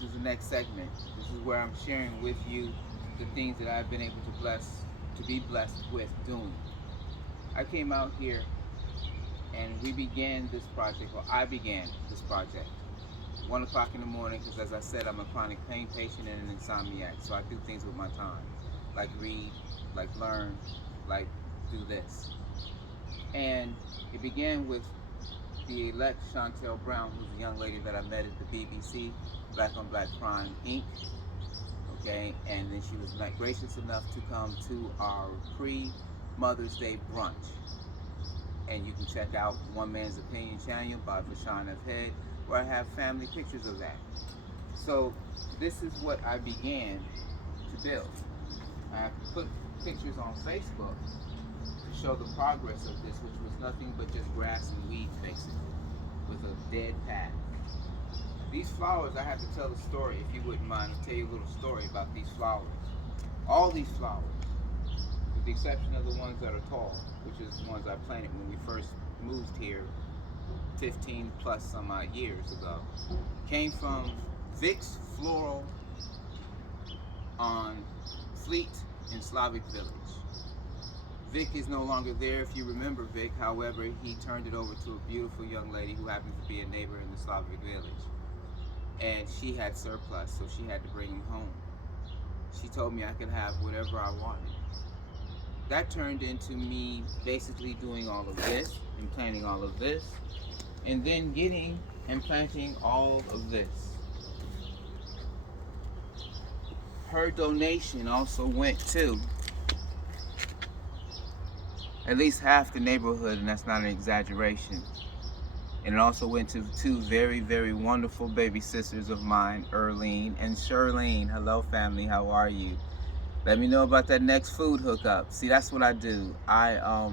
This is the next segment. This is where I'm sharing with you the things that I've been able to be blessed with doing. I came out here and we began this project, or I began this project, 1 o'clock in the morning, because as I said, I'm a chronic pain patient and an insomniac, so I do things with my time, like read, like learn, like do this. And it began with the elect Chantel Brown, who's a young lady that I met at the BBC, Black on Black Crime Inc. Okay, and then she was gracious enough to come to our pre-Mother's Day brunch. And you can check out One Man's Opinion channel by Vashawn F. Head, where I have family pictures of that. So this is what I began to build. I have put pictures on Facebook to show the progress of this, which was nothing but just grass and weeds, basically, with a dead path. These flowers, I have to tell a story, if you wouldn't mind. I'll tell you a little story about these flowers. All these flowers, with the exception of the ones that are tall, which is the ones I planted when we first moved here 15 plus some odd years ago, came from Vic's Floral on Fleet in Slavic Village. Vic is no longer there, if you remember Vic. However, he turned it over to a beautiful young lady who happens to be a neighbor in the Slavic Village. And she had surplus, so she had to bring him home. She told me I could have whatever I wanted. That turned into me basically doing all of this and planting all of this, and then getting and planting all of this. Her donation also went to at least half the neighborhood, and that's not an exaggeration. And it also went to two very, very wonderful baby sisters of mine, Earlene and Shirlene. Hello, family. How are you? Let me know about that next food hookup. See, that's what I do. I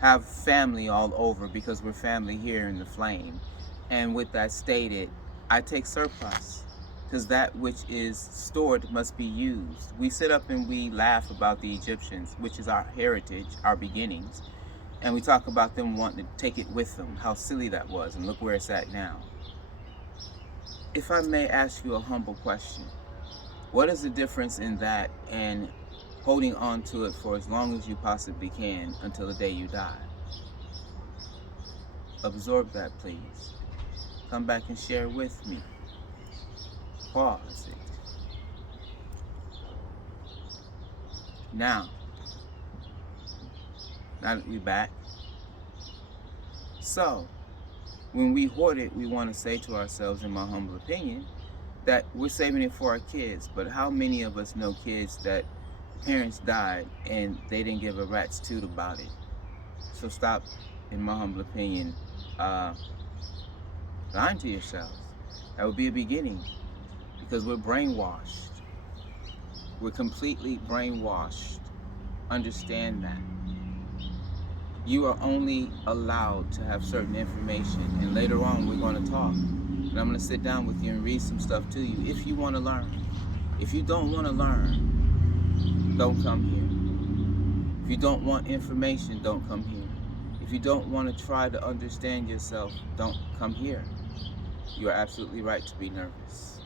have family all over because we're family here in the Flame. And with that stated, I take surplus because that which is stored must be used. We sit up and we laugh about the Egyptians, which is our heritage, our beginnings. And we talk about them wanting to take it with them, how silly that was, and look where it's at now. If I may ask you a humble question, what is the difference in that and holding on to it for as long as you possibly can until the day you die? Absorb that, please. Come back and share with me. Pause it. Now that we're back. So, when we hoard it, we want to say to ourselves, in my humble opinion, that we're saving it for our kids. But how many of us know kids that parents died and they didn't give a rat's toot about it? So stop, in my humble opinion, lying to yourselves. That would be a beginning, because we're brainwashed. We're completely brainwashed. Understand that. You are only allowed to have certain information, and later on we're going to talk. And I'm going to sit down with you and read some stuff to you if you want to learn. If you don't want to learn, don't come here. If you don't want information, don't come here. If you don't want to try to understand yourself, don't come here. You are absolutely right to be nervous,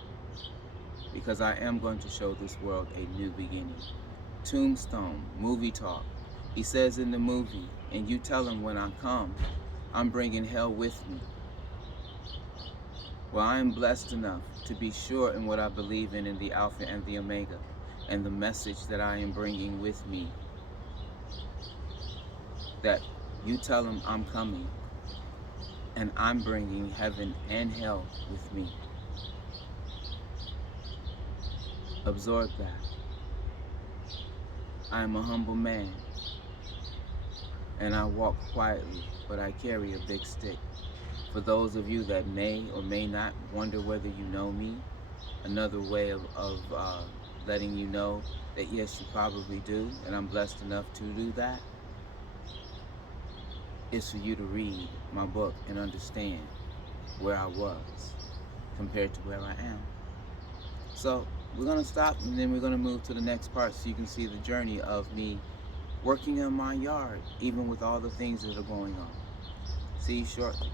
because I am going to show this world a new beginning. Tombstone, movie talk. He says in the movie, and you tell him when I come, I'm bringing hell with me. Well, I am blessed enough to be sure in what I believe in the Alpha and the Omega, and the message that I am bringing with me. That you tell him I'm coming, and I'm bringing heaven and hell with me. Absorb that. I am a humble man, and I walk quietly, but I carry a big stick. For those of you that may or may not wonder whether you know me, another way of letting you know that yes, you probably do, and I'm blessed enough to do that, is for you to read my book and understand where I was compared to where I am. So we're going to stop, and then we're going to move to the next part so you can see the journey of me working in my yard, even with all the things that are going on. See you shortly.